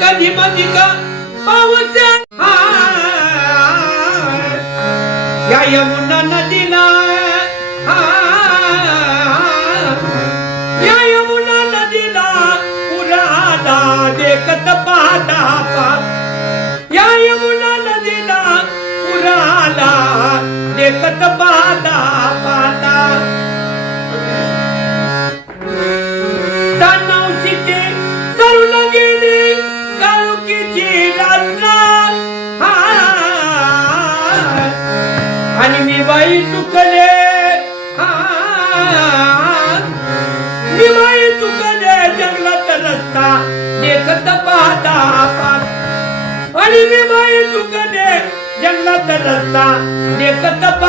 कधी मधिक पाऊस या यमुना नदीला हा, या यमुना नदीला पुराला देखत पाहता पाहता या यमुना नदीला पुराला देखत पाहता आणि मी बाई चुकले. मी बाई चुकले जंगलात रस्ता देखत पाहता आणि मी बाई चुकले जंगलात रस्ता देखत पाहता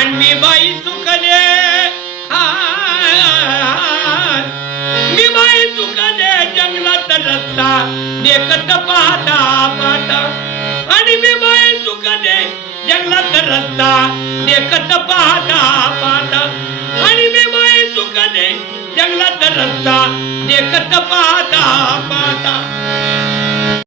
आणि मी बाई चुकले. मी बाई चुकले जंगलात रस्ता. देखत पाहता पाहता. आणि मी बाई चुकले जंगलात रस्ता. देखत पाहता पाहता. आणि मी बाई चुकले जंगलात रस्ता. देखत पाहता पाहता.